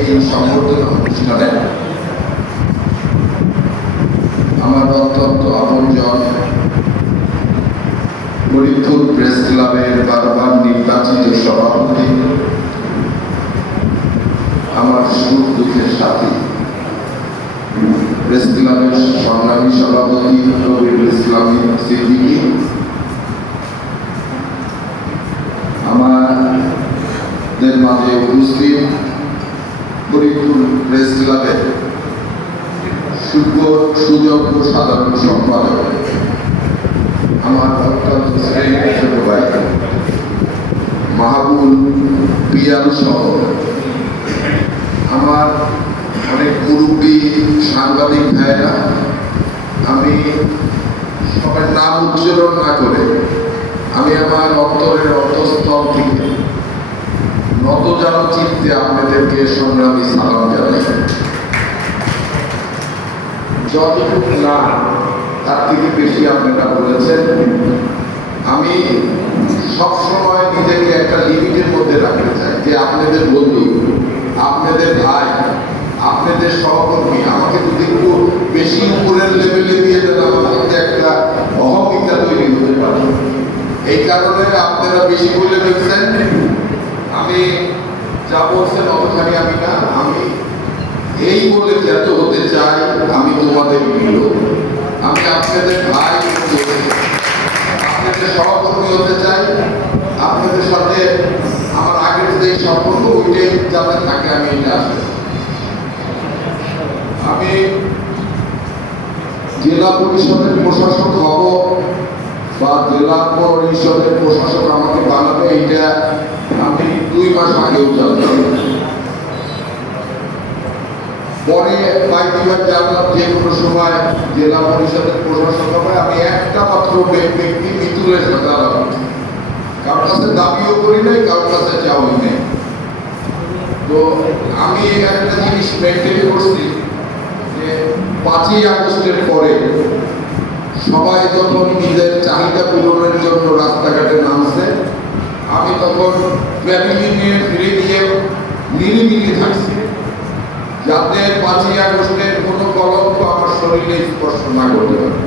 এই সংবর্ধনা অনুষ্ঠানে আমার অত্যন্ত আপনজন ফরিদপুর প্রেস ক্লাবের বারবার নির্বাচিত সভাপতি, আমার সুখ দুঃখের সাথী, প্রেস ক্লাবের সংগ্রামী সভাপতি রবিউল ইসলাম সিদ্দিকী, আমাদের মাঝে উপস্থিত ফরিদপুর প্রেস ক্লাবের সুযোগ্য সাধারণ সম্পাদক, আমার অত্যন্ত শ্রেণীর ছোট ভাই মাহবুল পিয়াল সহ আমার অনেক মুরব্বী সাংবাদিক ভাইয়েরা, আমি সবার নাম উচ্চারণ না করে আমি আমার অন্তরের অন্তঃস্থল থেকে নতজানু চিত্তে আপনাদেরকে সংগ্রামী সালাম জানাই। যতটুকু না তার থেকে বেশি আপনারা বলেছেন। আমি সবসময় নিজেকে একটা লিমিটের মধ্যে রাখতে চাই যে আপনাদের বন্ধু, আপনাদের ভাই, আপনাদের সহকর্মী আমাকে যদি একটু বেশি উপরের লেভেলে দিয়ে দেন আমার মধ্যে একটা অহমিকা তৈরি হতে পারে। এই কারণে আপনারা বেশি বলে ফেলছেন। আমি যা বলছেন অতখানি আমি না, আমি এই বলে জ্ঞাত হতে চাই আমি তোমাদের প্রিয়, আমি আপনাদের ভাই, আপনাদের সহকর্মী হতে চাই। আপনাদের সাথে আমার আগের যে সম্পর্ক ওইটাই যাতে থাকে আমি এটা আসি। আমি জেলা পরিষদের প্রশাসক হব বা জেলা পরিষদের প্রশাসক আমাকে বানাবে এইটা আমি 2 মাস আগেও জানতাম। পরে পাইবার জানলাম যে কোনো সময় জেলা পরিষদের প্রশাসক হবে। আমি একটা মাত্র ব্যক্তি মিতুলের সাথে আলাপ, কারোর কাছে দাবিও করি নাই, কারোর কাছে চাওয়াই নেই। তো আমি একটা জিনিস মেনটেন করছি যে 5ই আগস্টের পরে সবাই যখন নিজের চাহিদা পূরণের জন্য রাস্তাঘাটে নামছে, আমি তখন ফ্যামিলি নিয়ে ফিরে গিয়ে নিরিবিলি থাকছি, যাতে 5ই আগস্টের কোনো কলঙ্ক আমার শরীরে স্পর্শ না করতে পারে।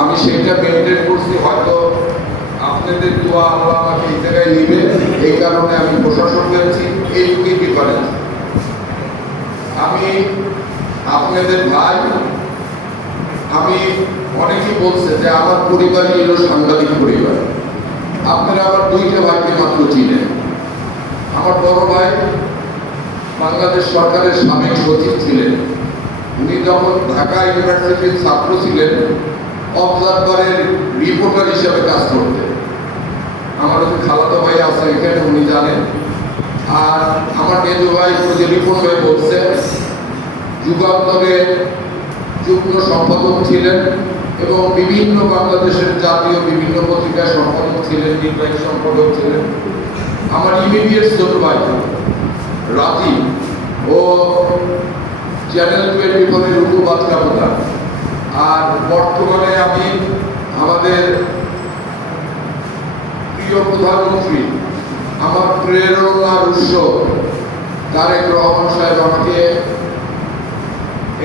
আমি সেটা মেনটেন করছি। হয়তো আপনাদের দোয়া আল্লাহ আমাকে এই জায়গায় নিবে, এই কারণে আমি প্রশাসক হয়েছি, এইটুকুই ডিফারেন্স। আমি আপনাদের ভাই। আমি অনেকেই বলছে যে আমার পরিবারই হলো সাংবাদিক পরিবার। আপনারা আমার 2টা ভাইকে মাত্র চিনেন। আমার বড় ভাই বাংলাদেশ সরকারের সাবেক সচিব ছিলেন। উনি যখন ঢাকা ইউনিভার্সিটির ছাত্র ছিলেন, অবজারভারের রিপোর্টার হিসেবে কাজ করতেন। আমার যে খালাতো ভাই আছে এখানে, উনি জানেন। আর আমার মেজো ভাই যে রিপোর্ট হয়ে বলছে, যুগান্তরের যুগ্ম সম্পাদক ছিলেন এবং বিভিন্ন বাংলাদেশের জাতীয় বিভিন্ন পত্রিকার সম্পাদক ছিলেন, নির্বাহী সম্পাদক ছিলেন। আমার ইমিডিয়েট ছোট ভাই রাজি ও চ্যানেল 24-এর উপবার্তাপতা। আর বর্তমানে আমি আমাদের প্রিয় প্রধানমন্ত্রী, আমার প্রেরণার উৎস তারেক রহমান সাহেব আমাকে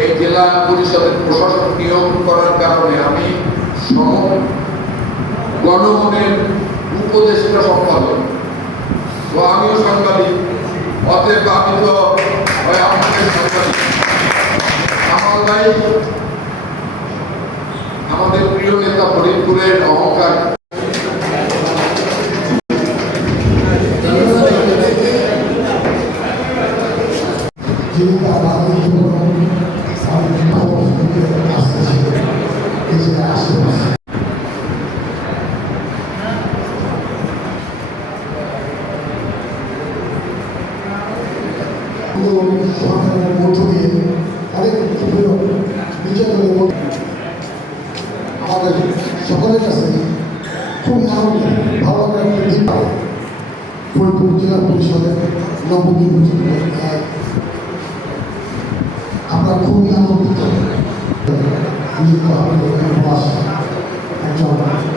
এই জেলা পরিষদের প্রশাসক নিয়োগ করার কারণে আমি গণমনের উপদেষ্টা সম্পাদক। তো আমিও সাংবাদিক, অতএব আমি তো আপনাদের সাংবাদিক। আমার ভাই আমাদের প্রিয় নেতা, ফরিদপুরের অহংকার। সরকারের মধ্য দিয়ে অনেক আমাদের সকলের কাছে খুব আনন্দ ভালো লাগার একটা দিন। ফরিদপুর জেলা পরিষদের নবনির্বাচিত আমরা খুবই আনন্দিত। একজন